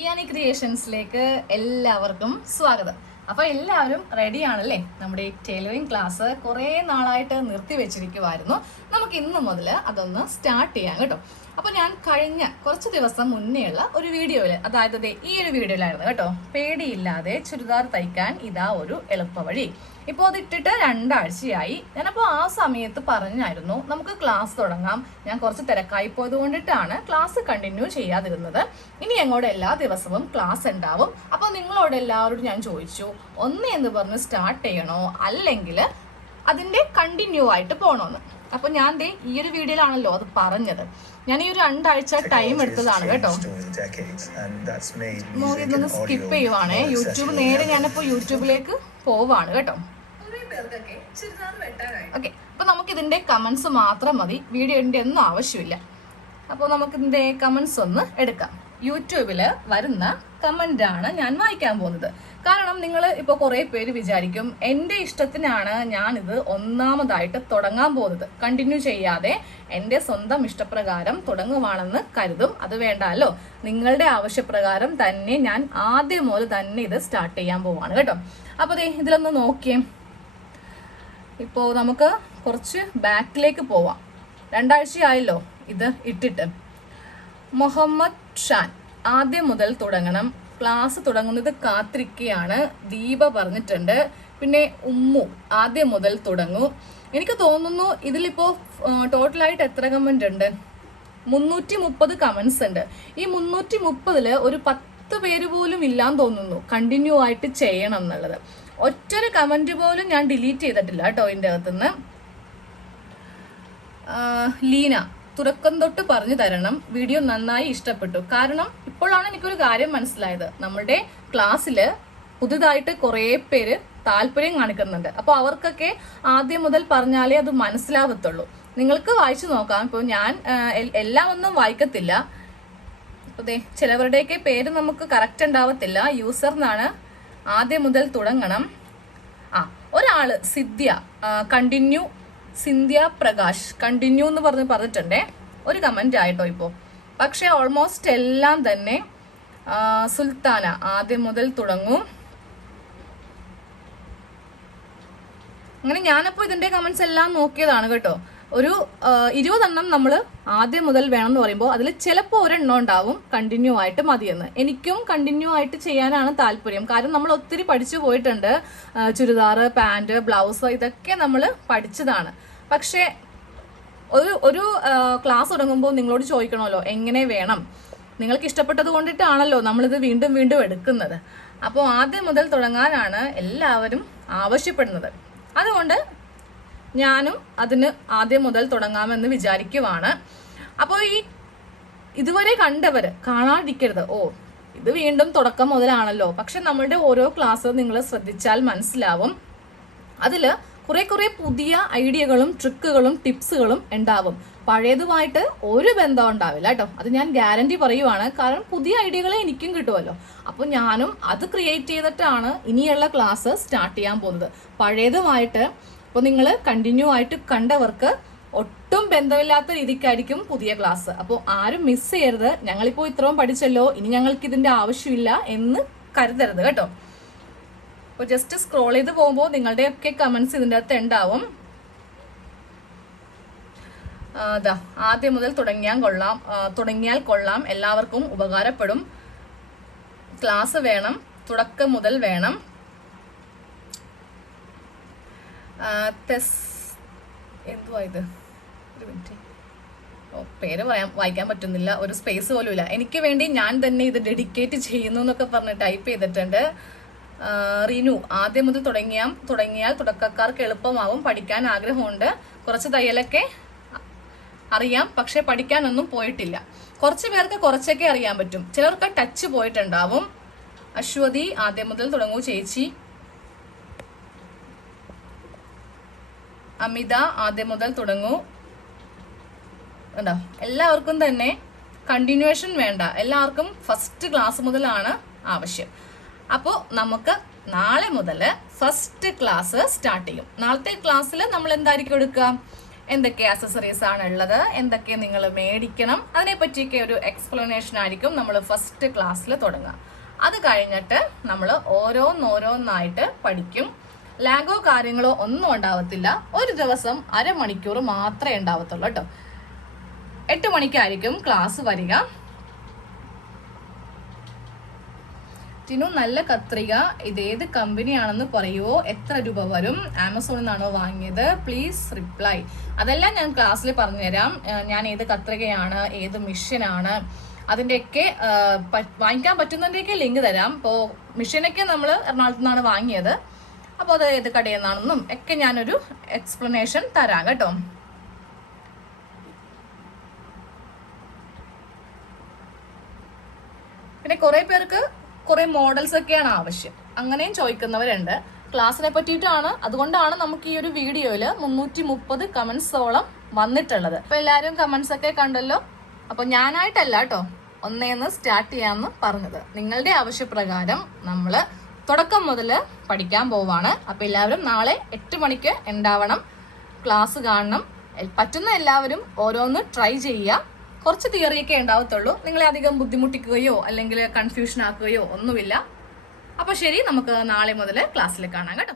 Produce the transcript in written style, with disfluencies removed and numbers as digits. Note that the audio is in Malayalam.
ഇയാനി ക്രിയേഷൻസിലേക്ക് എല്ലാവർക്കും സ്വാഗതം. അപ്പോൾ എല്ലാവരും റെഡിയാണല്ലേ? നമ്മുടെ ഈ ടൈലറിംഗ് ക്ലാസ് കുറേ നാളായിട്ട് നിർത്തി വെച്ചിരിക്കുമായിരുന്നു. നമുക്ക് ഇന്ന് മുതൽ അതൊന്ന് സ്റ്റാർട്ട് ചെയ്യാം കേട്ടോ. അപ്പോൾ ഞാൻ കഴിഞ്ഞ കുറച്ച് ദിവസം മുന്നേയുള്ള ഒരു വീഡിയോയിൽ, അതായത് ഈ ഒരു വീഡിയോയിലായിരുന്നു കേട്ടോ, പേടിയില്ലാതെ ചുരിദാർ തയ്ക്കാൻ ഇതാ ഒരു എളുപ്പവഴി. ഇപ്പോൾ അത് ഇട്ടിട്ട് 2 ആഴ്ചയായി. ഞാനപ്പോൾ ആ സമയത്ത് പറഞ്ഞായിരുന്നു നമുക്ക് ക്ലാസ് തുടങ്ങാം. ഞാൻ കുറച്ച് തിരക്കായി പോയത് കൊണ്ടിട്ടാണ് ക്ലാസ് കണ്ടിന്യൂ ചെയ്യാതിരുന്നത്. ഇനി അങ്ങോട്ട് എല്ലാ ദിവസവും ക്ലാസ് ഉണ്ടാവും. അപ്പോൾ നിങ്ങളോട് എല്ലാവരോടും ഞാൻ ചോദിച്ചു, ഒന്ന് എന്ന് പറഞ്ഞ് സ്റ്റാർട്ട് ചെയ്യണോ അല്ലെങ്കിൽ അതിൻ്റെ കണ്ടിന്യൂ ആയിട്ട് പോകണമെന്ന്. അപ്പോൾ ഞാൻ ഈ ഒരു വീഡിയോയിലാണല്ലോ അത് പറഞ്ഞത്. ഞാൻ ഈ ഒരു 2 ആഴ്ച ടൈം എടുത്തതാണ് കേട്ടോ. ഇതൊന്ന് സ്കിപ്പ് ചെയ്യുവാണേ. യൂട്യൂബ് നേരെ ഞാനിപ്പോൾ യൂട്യൂബിലേക്ക് പോവാണ് കേട്ടോ. ഓക്കെ, അപ്പൊ നമുക്കിതിന്റെ കമന്റ്സ് മാത്രം മതി, വീഡിയോന്റെ ഒന്നും ആവശ്യമില്ല. അപ്പോൾ നമുക്കിതിന്റെ കമന്റ്സ് ഒന്ന് എടുക്കാം. യൂട്യൂബിൽ വരുന്ന കമന്റ് ആണ് ഞാൻ വായിക്കാൻ പോകുന്നത്. കാരണം നിങ്ങൾ ഇപ്പോൾ കുറേ പേര് വിചാരിക്കും എൻ്റെ ഇഷ്ടത്തിനാണ് ഞാനിത് ഒന്നാമതായിട്ട് തുടങ്ങാൻ പോകുന്നത്, കണ്ടിന്യൂ ചെയ്യാതെ എൻ്റെ സ്വന്തം ഇഷ്ടപ്രകാരം തുടങ്ങുവാണെന്ന് കരുതും. അത് വേണ്ടല്ലോ, നിങ്ങളുടെ ആവശ്യപ്രകാരം തന്നെ ഞാൻ ആദ്യം മുതൽ തന്നെ ഇത് സ്റ്റാർട്ട് ചെയ്യാൻ പോവാണ് കേട്ടോ. അപ്പോൾ ഇതിലൊന്ന് നോക്കിയേ. ഇപ്പോൾ നമുക്ക് കുറച്ച് ബാക്കിലേക്ക് പോവാം. 2 ആഴ്ചയായല്ലോ ഇത് ഇട്ടിട്ട്. മുഹമ്മദ് ഷാൻ, ആദ്യം മുതൽ തുടങ്ങണം, ക്ലാസ് തുടങ്ങുന്നത് കാത്തിരിക്കുകയാണ്, ദീപ പറഞ്ഞിട്ടുണ്ട്. പിന്നെ ഉമ്മു, ആദ്യം മുതൽ തുടങ്ങൂ. എനിക്ക് തോന്നുന്നു ഇതിലിപ്പോൾ ടോട്ടലായിട്ട് എത്ര കമന്റ് ഉണ്ട്? 330 കമന്റ്സ് ഉണ്ട്. ഈ 330 ഒരു 10 പേര് പോലും ഇല്ലാന്ന് തോന്നുന്നു കണ്ടിന്യൂ ആയിട്ട് ചെയ്യണം എന്നുള്ളത്. ഒറ്റൊരു കമന്റ് പോലും ഞാൻ ഡിലീറ്റ് ചെയ്തിട്ടില്ല കേട്ടോ ഇതിൻ്റെ അകത്തുനിന്ന്. ലീന, തുടക്കം തൊട്ട് പറഞ്ഞു തരണം, വീഡിയോ നന്നായി ഇഷ്ടപ്പെട്ടു. കാരണം ഇപ്പോഴാണ് എനിക്കൊരു കാര്യം മനസ്സിലായത്, നമ്മുടെ ക്ലാസ്സിൽ പുതുതായിട്ട് കുറേ പേര് താല്പര്യം കാണിക്കുന്നുണ്ട്. അപ്പോൾ അവർക്കൊക്കെ ആദ്യം മുതൽ പറഞ്ഞാലേ അത് മനസ്സിലാവത്തുള്ളൂ. നിങ്ങൾക്ക് വായിച്ചു നോക്കാം. ഇപ്പോൾ ഞാൻ എല്ലാം ഒന്നും വായിക്കത്തില്ല. അതെ, ചിലവരുടെയൊക്കെ പേര് നമുക്ക് കറക്റ്റ് ഉണ്ടാവത്തില്ല. യൂസർ എന്നാണ്, ആദ്യം മുതൽ തുടങ്ങണം. ഒരാള് കണ്ടിന്യൂ, സിന്ധ്യ പ്രകാശ് കണ്ടിന്യൂ എന്ന് പറഞ്ഞിട്ടുണ്ടേ. ഒരു കമന്റ് ആയിട്ടോ ഇപ്പോൾ. പക്ഷെ ഓൾമോസ്റ്റ് എല്ലാം തന്നെ സുൽത്താന, ആദ്യം മുതൽ തുടങ്ങൂ. അങ്ങനെ ഞാനപ്പോൾ ഇതിന്റെ കമന്റ്സ് എല്ലാം നോക്കിയതാണ് കേട്ടോ. ഒരു 20 എണ്ണം നമ്മൾ ആദ്യം മുതൽ വേണം എന്ന് പറയുമ്പോൾ അതിൽ ചിലപ്പോൾ ഒരെണ്ണം ഉണ്ടാവും കണ്ടിന്യൂ ആയിട്ട് മതിയെന്ന്. എനിക്കും കണ്ടിന്യൂ ആയിട്ട് ചെയ്യാനാണ് താല്പര്യം. കാരണം നമ്മൾ ഒത്തിരി പഠിച്ചു പോയിട്ടുണ്ട്. ചുരിദാർ, പാൻറ്, ബ്ലൗസ് ഇതൊക്കെ നമ്മൾ പഠിച്ചതാണ്. പക്ഷേ ഒരു ക്ലാസ് തുടങ്ങുമ്പോൾ നിങ്ങളോട് ചോദിക്കണമല്ലോ എങ്ങനെ വേണം. നിങ്ങൾക്ക് ഇഷ്ടപ്പെട്ടത് കൊണ്ടിട്ടാണല്ലോ നമ്മളിത് വീണ്ടും വീണ്ടും എടുക്കുന്നത്. അപ്പോൾ ആദ്യം മുതൽ തുടങ്ങാനാണ് എല്ലാവരും ആവശ്യപ്പെടുന്നത്. അതുകൊണ്ട് ഞാനും അതിന് ആദ്യം മുതൽ തുടങ്ങാമെന്ന് വിചാരിക്കുവാണ്. അപ്പോൾ ഇതുവരെ കണ്ടവർ കാണാതിരിക്കരുത്. ഇത് വീണ്ടും തുടക്കം മുതലാണല്ലോ. പക്ഷെ നമ്മളുടെ ഓരോ ക്ലാസ് നിങ്ങൾ ശ്രദ്ധിച്ചാൽ മനസ്സിലാവും, അതിൽ കുറെ പുതിയ ഐഡിയകളും ട്രിക്കുകളും ടിപ്സുകളും ഉണ്ടാവും. പഴയതുമായിട്ട് ഒരു ബന്ധം ഉണ്ടാവില്ല കേട്ടോ. അത് ഞാൻ ഗ്യാരണ്ടി പറയുവാണ്. കാരണം പുതിയ ഐഡിയകൾ എനിക്കും കിട്ടുമല്ലോ. അപ്പോൾ ഞാനും അത് ക്രിയേറ്റ് ചെയ്തിട്ടാണ് ഇനിയുള്ള ക്ലാസ് സ്റ്റാർട്ട് ചെയ്യാൻ പോകുന്നത്. പഴയതുമായിട്ട് അപ്പോൾ നിങ്ങൾ കണ്ടിന്യൂ ആയിട്ട് കണ്ടവർക്ക് ഒട്ടും ബന്ധമില്ലാത്ത രീതിക്കായിരിക്കും പുതിയ ക്ലാസ്. അപ്പോൾ ആരും മിസ് ചെയ്യരുത്. ഞങ്ങളിപ്പോൾ ഇത്രയും പഠിച്ചല്ലോ, ഇനി ഞങ്ങൾക്ക് ഇതിൻ്റെ ആവശ്യമില്ല എന്ന് കരുതരുത് കേട്ടോ. അപ്പോൾ ജസ്റ്റ് സ്ക്രോൾ ചെയ്ത് പോകുമ്പോൾ നിങ്ങളുടെയൊക്കെ കമന്റ്സ് ഇതിൻ്റെ അകത്ത് ഉണ്ടാവും. ആദ്യം മുതൽ തുടങ്ങിയാൽ കൊള്ളാം, എല്ലാവർക്കും ഉപകാരപ്പെടും, ക്ലാസ് വേണം, തുടക്കം മുതൽ വേണം. എന്തുവാ ഇത്? ഒരു മിനിറ്റ്, പേര് വായിക്കാൻ പറ്റുന്നില്ല, ഒരു സ്പേസ് പോലും ഇല്ല. എനിക്ക് വേണ്ടി ഞാൻ തന്നെ ഇത് ഡെഡിക്കേറ്റ് ചെയ്യുന്നു എന്നൊക്കെ പറഞ്ഞ് ടൈപ്പ് ചെയ്തിട്ടുണ്ട്. റിനു, ആദ്യം മുതൽ തുടങ്ങിയാൽ തുടക്കക്കാർക്ക് എളുപ്പമാവും, പഠിക്കാൻ ആഗ്രഹമുണ്ട്, കുറച്ച് തയ്യലൊക്കെ അറിയാം, പക്ഷെ പഠിക്കാനൊന്നും പോയിട്ടില്ല. കുറച്ച് പേർക്ക് കുറച്ചൊക്കെ അറിയാൻ പറ്റും, ചിലർക്ക് ടച്ച് പോയിട്ടുണ്ടാവും. അശ്വതി, ആദ്യം മുതൽ തുടങ്ങൂ ചേച്ചി. അമിത, ആദ്യം മുതൽ തുടങ്ങൂ. എല്ലാവർക്കും തന്നെ കണ്ടിന്യൂവേഷൻ വേണ്ട, എല്ലാവർക്കും ഫസ്റ്റ് ക്ലാസ് മുതലാണ് ആവശ്യം. അപ്പോൾ നമുക്ക് നാളെ മുതൽ ഫസ്റ്റ് ക്ലാസ് സ്റ്റാർട്ട് ചെയ്യും. നാളത്തെ ക്ലാസ്സിൽ നമ്മൾ എന്തായിരിക്കും എടുക്കുക? എന്തൊക്കെ അക്സസറീസ് ആണ് ഉള്ളത്, എന്തൊക്കെ നിങ്ങൾ മേടിക്കണം, അതിനെപ്പറ്റിയൊക്കെ ഒരു എക്സ്പ്ലനേഷൻ ആയിരിക്കും നമ്മൾ ഫസ്റ്റ് ക്ലാസ്സിൽ തുടങ്ങുക. അത് കഴിഞ്ഞിട്ട് നമ്മൾ ഓരോന്നായിട്ട് പഠിക്കും. ലാഗോ കാര്യങ്ങളോ ഒന്നും ഉണ്ടാവത്തില്ല. ഒരു ദിവസം അരമണിക്കൂർ മാത്രമേ ഉണ്ടാവത്തുള്ളൂ കേട്ടോ. 8 മണിക്കായിരിക്കും ക്ലാസ് വരിക. ടിനു, നല്ല കത്രിക, ഇതേത് കമ്പനിയാണെന്ന് പറയുമോ? എത്ര രൂപ വരും? ആമസോണിൽ നിന്നാണോ വാങ്ങിയത്? Please reply. അതെല്ലാം ഞാൻ ക്ലാസ്സിൽ പറഞ്ഞുതരാം. ഞാൻ ഏത് കത്രികയാണ്, ഏത് മിഷനാണ്, അതിൻ്റെയൊക്കെ വാങ്ങിക്കാൻ പറ്റുന്നതിൻ്റെയൊക്കെ ലിങ്ക് തരാം. ഇപ്പോൾ മിഷനൊക്കെ നമ്മൾ എറണാകുളത്ത് നിന്നാണ് വാങ്ങിയത്. അപ്പോൾ അത് ഏത് കടയിൽ നിന്നാണെന്നും ഒക്കെ ഞാനൊരു എക്സ്പ്ലനേഷൻ തരാം കേട്ടോ. പിന്നെ കുറേ പേർക്ക് കുറേ മോഡൽസ് ഒക്കെയാണ് ആവശ്യം, അങ്ങനെയും ചോദിക്കുന്നവരുണ്ട്. ക്ലാസ്സിനെ പറ്റിയിട്ടാണ്, അതുകൊണ്ടാണ് നമുക്ക് ഈ ഒരു വീഡിയോയിൽ 330 കമന്റ്സോളം വന്നിട്ടുള്ളത്. അപ്പോൾ എല്ലാവരും കമന്റ്സ് ഒക്കെ കണ്ടല്ലോ. അപ്പോൾ ഞാനായിട്ടല്ല കേട്ടോ ഒന്നേന്ന് സ്റ്റാർട്ട് ചെയ്യാമെന്ന് പറഞ്ഞത്, നിങ്ങളുടെ ആവശ്യപ്രകാരം നമ്മൾ തുടക്കം മുതൽ പഠിക്കാൻ പോവാണ്. അപ്പോൾ എല്ലാവരും നാളെ 8 മണിക്ക് ഉണ്ടാവണം, ക്ലാസ് കാണണം. പറ്റുന്ന എല്ലാവരും ഓരോന്ന് ട്രൈ ചെയ്യുക. കുറച്ച് തിയറിയൊക്കെ ഉണ്ടാവത്തുള്ളൂ, നിങ്ങളെ അധികം ബുദ്ധിമുട്ടിക്കുകയോ അല്ലെങ്കിൽ കൺഫ്യൂഷൻ ആക്കുകയോ ഒന്നുമില്ല. അപ്പോൾ ശരി, നമുക്ക് നാളെ മുതൽ ക്ലാസ്സിൽ കാണാം കേട്ടോ.